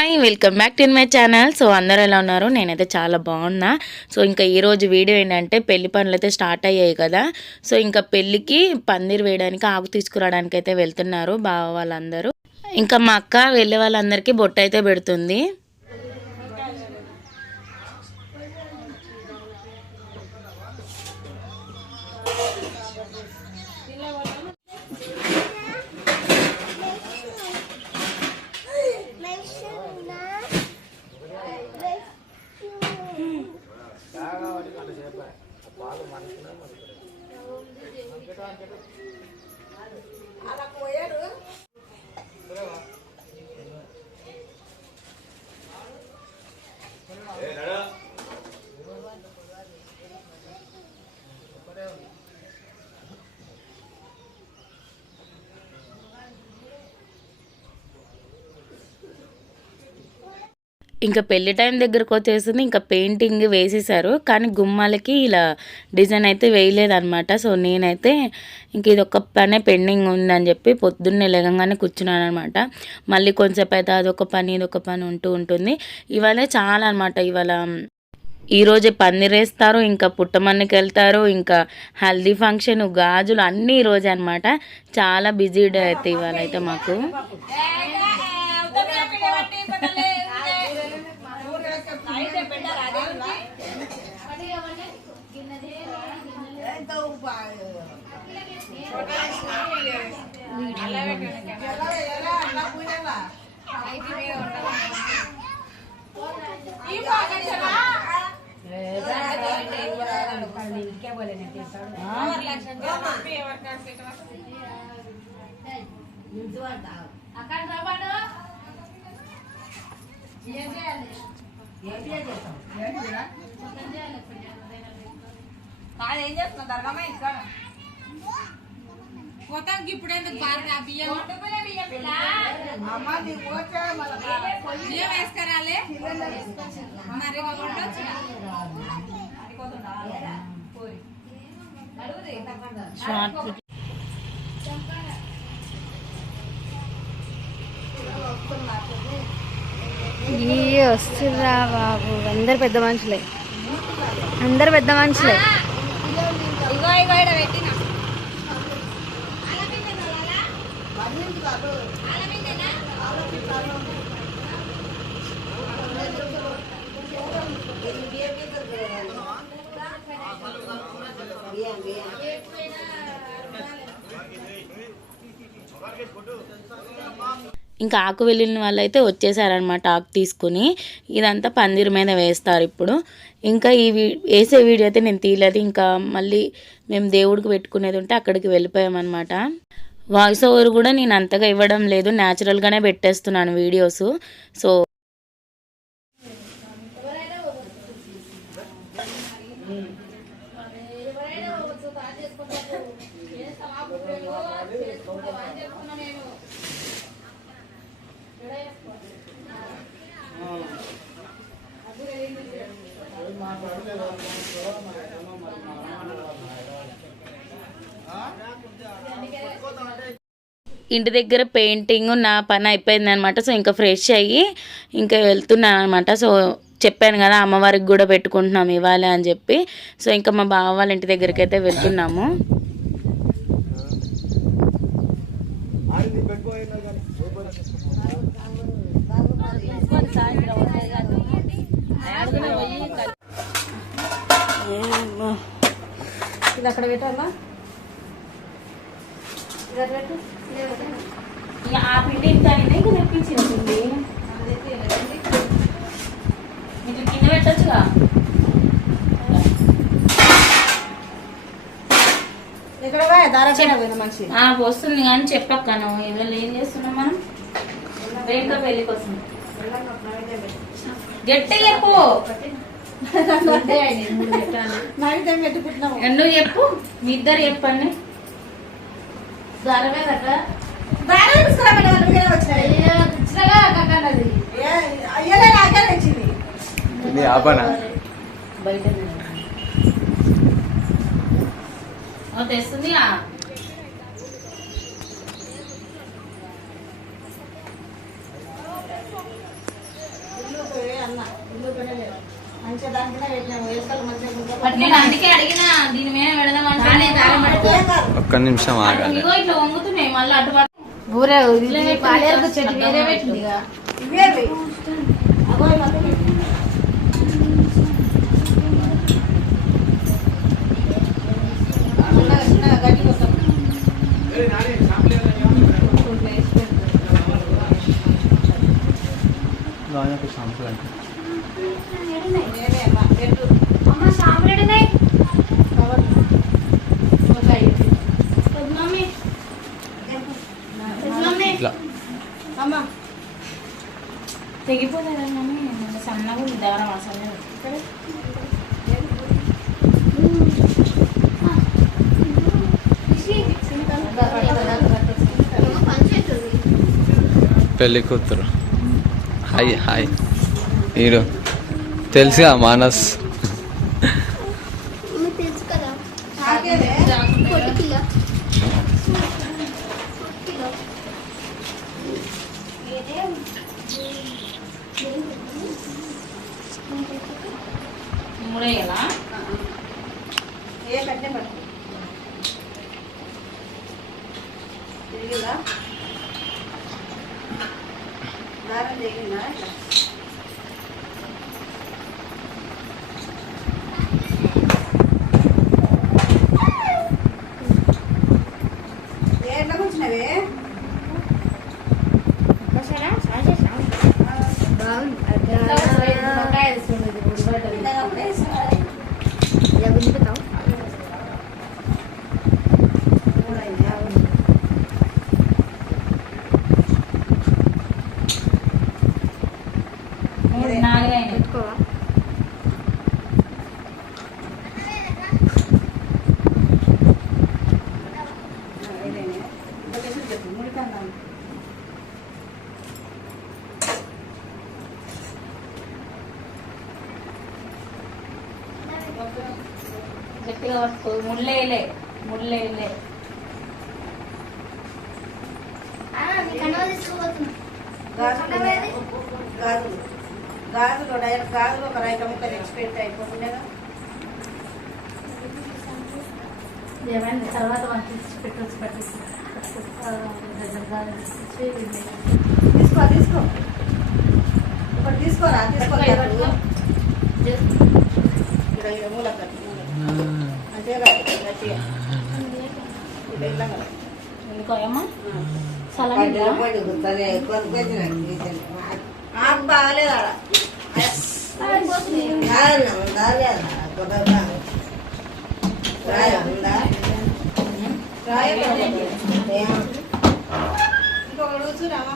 Hi welcome back to my channel so అందరూ ఎలా ఉన్నారు? నేనైతే చాలా బాగున్నా. సో ఇంకా ఈరోజు వీడియో ఏంటంటే పెళ్ళి పనులు అయితే స్టార్ట్ అయ్యాయి కదా. సో ఇంకా పెళ్ళికి పందిరి వేయడానికి ఆకు తీసుకురావడానికి అయితే వెళ్తున్నారు బావ వాళ్ళందరూ. ఇంకా మా అక్క వెళ్ళే వాళ్ళందరికీ బొట్టు అయితే పెడుతుంది. ఇంకా పెళ్ళి టైం దగ్గరకు వచ్చేసింది ఇంకా పెయింటింగ్ వేసేసారు కానీ గుమ్మాలకి ఇలా డిజైన్ అయితే వేయలేదన్నమాట. సో నేనైతే ఇంక ఇది ఒక పనే పెండింగ్ ఉందని చెప్పి పొద్దున్నే లేగంగానే కూర్చున్నాను అనమాట మళ్ళీ కొంచెంసేపు అయితే అదొక పని ఇదొక పని ఉంటూ ఉంటుంది. ఇవాళ చాలా అనమాట ఇవాళ ఈరోజే పందిరేస్తారు ఇంకా పుట్టమన్నికి వెళ్తారు ఇంకా హల్దీ ఫంక్షన్ గాజులు అన్నీ ఈరోజు అనమాట చాలా బిజీ డే అయితే ఇవాళ అయితే మాకు. ఏం చేస్తున్నా దర్గమ్మ ఇంకా మొత్తానికి ఇప్పుడు ఎందుకు బాగా బియ్యం? అమ్మ నీ ఓటే బియ్యం వేసుకురాలే. మరి ఉండొచ్చు షార్ట్ ఈ వస్తుర్రా బాబు? అందరు పెద్ద మనుషులే. అందరు పెద్ద మనుషులే. ఇగో ఇగో ఇక్కడ పెట్టిన. ఇంకా ఆకు వెళ్ళిన వాళ్ళైతే వచ్చేసారనమాట ఆకు తీసుకుని. ఇదంతా పందిరి మీద వేస్తారు ఇప్పుడు. ఇంకా ఈ వేసే వీడియో అయితే నేను తీయలేదు. ఇంకా మళ్ళీ మేము దేవుడికి పెట్టుకునేది ఉంటే అక్కడికి వెళ్ళిపోయామన్నమాట. వాయిస్ ఓవర్ కూడా నేను అంతగా ఇవ్వడం లేదు. న్యాచురల్గానే పెట్టేస్తున్నాను వీడియోస్. సో ఇంటి దగ్గర పెయింటింగ్ నా పని అయిపోయింది అనమాట సో ఇంకా ఫ్రెష్ అయ్యి ఇంకా వెళ్తున్నాను అనమాట సో చెప్పాను కదా అమ్మవారికి కూడా పెట్టుకుంటున్నాం ఇవ్వాలి అని చెప్పి. సో ఇంకా మా బావ వాళ్ళ ఇంటి దగ్గరికి అయితే వెళ్తున్నాము ఇది అక్కడ పెట్టు. ఆ పిండి ఇంత ఇంకా తెప్పించింది పిండి. కింద పెట్టచ్చుగా? వస్తుంది కానీ చెప్పక్కను. ఇవాళ ఏం చేస్తున్నాం మనం? రేఖ పెళ్ళి కోసం. గట్టిగా చెప్పు. నువ్వు చెప్పు. మీ ఇద్దరు చెప్పండి. దారమే కట్ట ఇది ఆపనా తెస్తుంది. ఒక్క నిమిషం ఆగాలి ఇగో ఇట్లా వంగుతున్నాయి మళ్ళీ అటు ಬೂರೆ ಪಾಲ್ಯಾರ್ದು ಚಟ್ನಿ ಬೇರೆ ಬೇಕಿದೀಗ ಇವೇ ಬೇಕು लाया कुछ शाम को लाया పెళ్ళి కూతురు. Hi hi. హీరో తెలుసుగా మానస్. ఏ కట్టే పట్టు দেখে না పట్టుకో ముళ్ళేయలే ముళ్ళేయలే గాజులు గాజులు. డైరెక్ట్ గాజులు ఒక రైత ముక్క తెచ్చి పెడితే అయిపోతుండేగా తర్వాత పంపించి పెట్టొచ్చు తీసుకో తీసుకో. ఒకటి తీసుకోరా? తీసుకోరా ఇక్కడ ఇక్కడ మూల కట్టు, మూల. మంచిగా కట్టు, గట్టిగా ఇది బెల్లం కదా. ఎందుకో ఏమో ఆ. సలహా ఆకు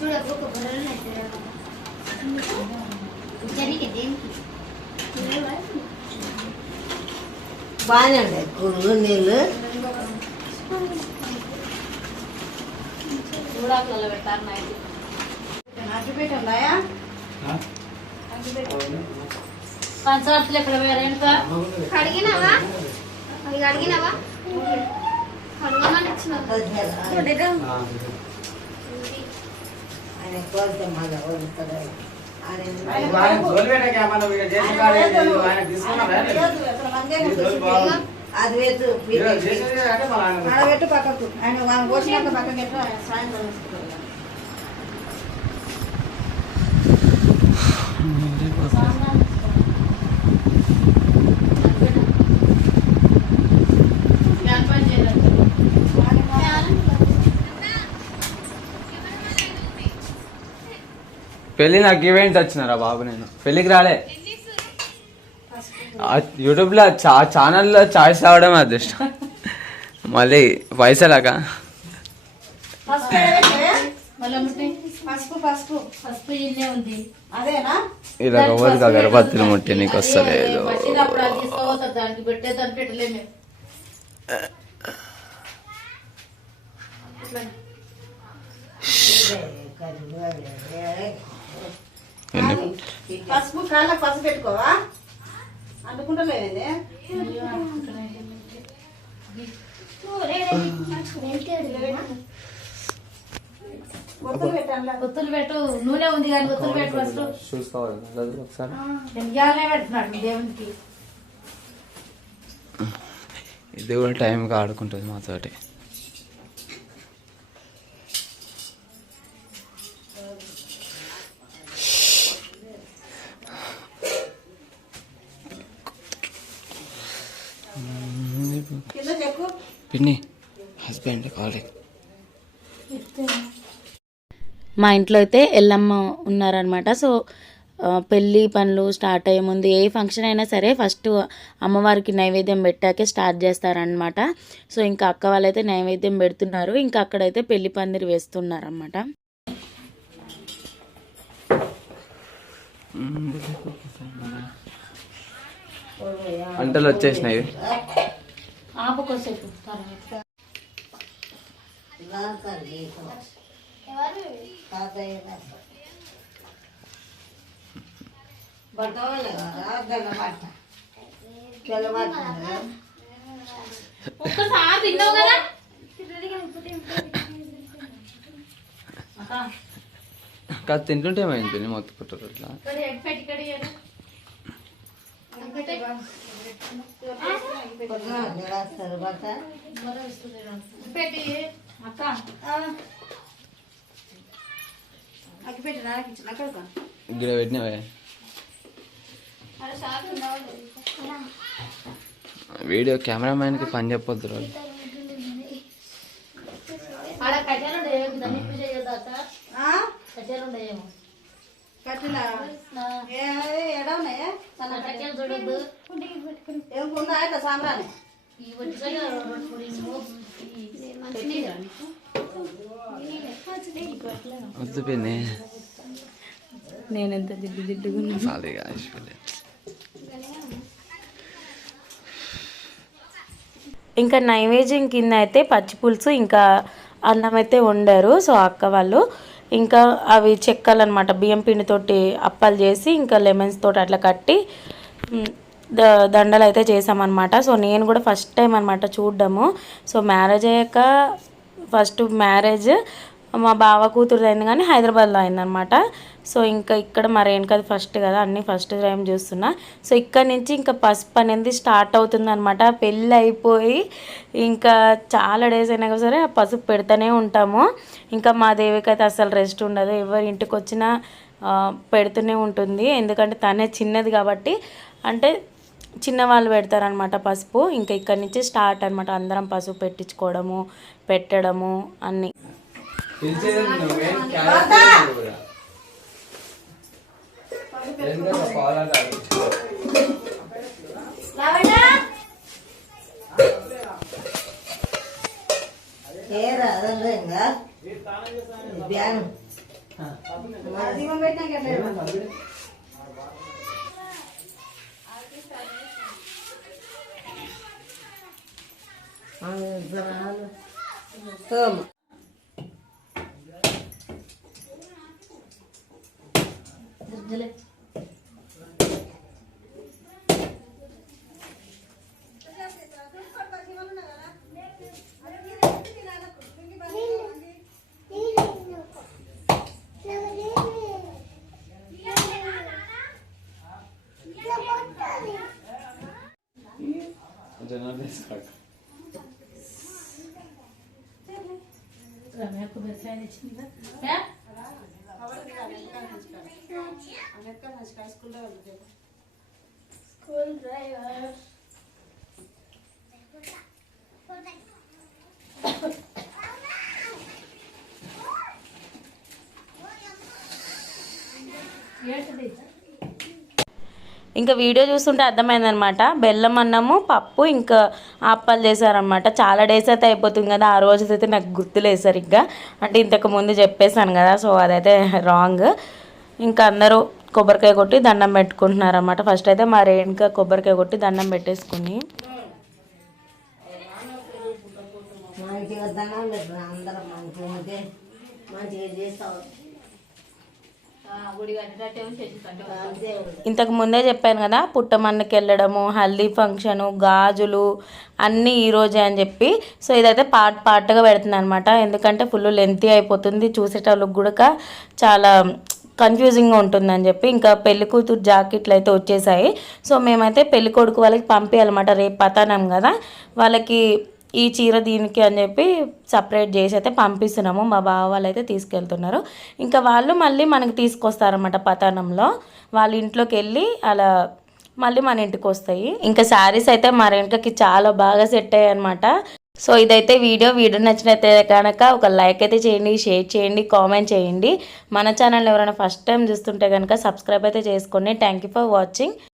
బాగాలేదు ఆడ రాయ ఇంకొకటి కూర్చురామా బాగానే ఉంటాయి కూరలు నీళ్ళు చూడాకులలో పెట్టారు నైట్ అగ్గిపెట్టి ఉన్నాయా పంచవర్తులు ఎక్కడ వేరేంటా అడిగినావా అడిగినావా అడగమని ఆయన కోరితే మళ్ళీ వదులుతుంది ఆయన అది పెట్టు పక్కకు. ఆయన పోసినాక పక్కకి పెట్టు ఆయన పెళ్ళి నాకు ఈవెంట్ వచ్చినారా బాబు నేను. పెళ్ళికి రాలే. యూట్యూబ్లో చా ఛానల్లో చాయిస్ రావడం అదృష్టం. మళ్ళీ అదేనా? ఇలా ఎవరికి అగరబత్తులు ముట్టి నీకు వస్తలేదు. పెట్టలేము. పసుపు కాళ్ళకి పసుపు పెట్టుకోవా? అందుకుంటలేదండి పెట్టాను ఒత్తులు పెట్టు. నూనె ఉంది కానీ ఒత్తులు పెట్టు ఫస్ట్. షూస్ కావాలి చదువు ఒకసారి. పెడుతున్నాడు దేవునికి. ఇది కూడా టైంకి ఆడుకుంటుంది మాతోటి. పిన్ని హస్బెండ్ కావాలి మా ఇంట్లో అయితే ఎల్లమ్మ ఉన్నారనమాట సో పెళ్ళి పనులు స్టార్ట్ అయ్యే ముందు ఏ ఫంక్షన్ అయినా సరే ఫస్ట్ అమ్మవారికి నైవేద్యం పెట్టాకే స్టార్ట్ చేస్తారనమాట సో ఇంకా అక్క వాళ్ళైతే నైవేద్యం పెడుతున్నారు. ఇంకా అక్కడైతే పెళ్ళి పందిరి వేస్తున్నారనమాట వంటలు వచ్చేసినాయి. ఆపు కొద్దిసేపు తర్వాత. ఒక్కసారి తిన్నావు కదా? కాదు తింటుంటే ఏమైంది? పిన్ని మొత్తుకుంటారు అట్లా పెట్టి అక్క అక్కి పెట్టి నాకు ఇచ్చిన అక్కడ గిడ పెట్టినవే వీడియో కెమెరామ్యాన్కి పని చెప్పొద్దు కట్టెలు ఉండేవి దాన్ని పూజ చేయొద్దు అక్క కట్టెలు ఉండేవేమో కట్టిన ఎడా ఉన్నాయా అలా కట్టెలు చూడొద్దు. ఏం అయితే వద్దు పిన్ని. నేనెంత జిడ్డు జిడ్డుగా ఇంకా నైవేద్యం కింద అయితే పచ్చి పులుసు ఇంకా అన్నం అయితే వండారు సో అక్క వాళ్ళు. ఇంకా అవి చెక్కలు అనమాట బియ్యం పిండితోటి అప్పాలు చేసి ఇంకా లెమన్స్ తోటి అట్లా కట్టి దండలు అయితే చేసామన్నమాట సో నేను కూడా ఫస్ట్ టైం అనమాట చూడడము. సో మ్యారేజ్ అయ్యాక ఫస్ట్ మ్యారేజ్ మా బావ కూతురుది అయింది కానీ హైదరాబాద్లో అయిందనమాట సో ఇంకా ఇక్కడ మరేం కదా ఫస్ట్ కదా అన్నీ ఫస్ట్ టైం చూస్తున్నా. సో ఇక్కడ నుంచి ఇంకా పసుపు అనేది స్టార్ట్ అవుతుంది అనమాట పెళ్ళి అయిపోయి ఇంకా చాలా డేస్ అయినా సరే ఆ పసుపు పెడుతూనే ఉంటాము. ఇంకా మా దేవికి అయితే అసలు రెస్ట్ ఉండదు. ఎవరి ఇంటికి వచ్చినా పెడుతూనే ఉంటుంది. ఎందుకంటే తనే చిన్నది కాబట్టి అంటే చిన్నవాళ్ళు పెడతారనమాట పసుపు. ఇంకా ఇక్కడ నుంచి స్టార్ట్ అనమాట అందరం పసుపు పెట్టించుకోవడము పెట్టడము అన్నీ. ఏరా అదంగా ఇంకా బ్యాన్ దీపం ben içinde. He? Amerikan Hacı High School'da öldü. ఇంకా వీడియో చూస్తుంటే అర్థమైందనమాట. బెల్లం అన్నము పప్పు ఇంకా అప్పాలు చేశారనమాట. చాలా డేస్ అయితే అయిపోతుంది కదా ఆ రోజు అయితే నాకు గుర్తులేదు సరిగ్గా. అంటే ఇంతకు ముందు చెప్పేశాను కదా సో అదైతే రాంగ్ ఇంకా అందరూ కొబ్బరికాయ కొట్టి దండం పెట్టుకుంటున్నారన్నమాట ఫస్ట్ అయితే మా రేణుక కొబ్బరికాయ కొట్టి దండం పెట్టేసుకుని. మంచిగా దండం పెట్టు అందరం మంచిగా మంచిగా చేస్తావు. ఇంతకు ముందే చెప్పాను కదా పుట్టమన్నకి వెళ్ళడము హల్దీ ఫంక్షను గాజులు అన్నీ ఈ రోజే అని చెప్పి. సో ఇదైతే పార్ట్ పార్ట్గా పెడుతుంది అనమాట ఎందుకంటే ఫుల్ లెంతీ అయిపోతుంది చూసేటోళ్ళకి కూడా చాలా కన్ఫ్యూజింగ్గా ఉంటుందని చెప్పి. ఇంకా పెళ్ళి కూతురు జాకెట్లు అయితే వచ్చేసాయి. సో మేమైతే పెళ్ళి కొడుకు వాళ్ళకి పంపించాలన్నమాట రేపు పతానం కదా వాళ్ళకి ఈ చీర దీనికి అని చెప్పి సపరేట్ చేసి అయితే పంపిస్తున్నాము. మా బావ వాళ్ళు అయితే తీసుకెళ్తున్నారు. ఇంకా వాళ్ళు మళ్ళీ మనకి తీసుకొస్తారన్నమాట పతనంలో. వాళ్ళ ఇంట్లోకి వెళ్ళి అలా మళ్ళీ మన ఇంటికి వస్తాయి. ఇంకా శారీస్ అయితే మా ఇంట్లోకి చాలా బాగా సెట్ అయ్యాయి అనమాట సో ఇదైతే వీడియో. వీడియో నచ్చినైతే కనుక ఒక లైక్ అయితే చేయండి షేర్ చేయండి కామెంట్ చేయండి. మన ఛానల్ ఎవరైనా ఫస్ట్ టైం చూస్తుంటే కనుక సబ్స్క్రైబ్ అయితే చేసుకోండి. Thank you for watching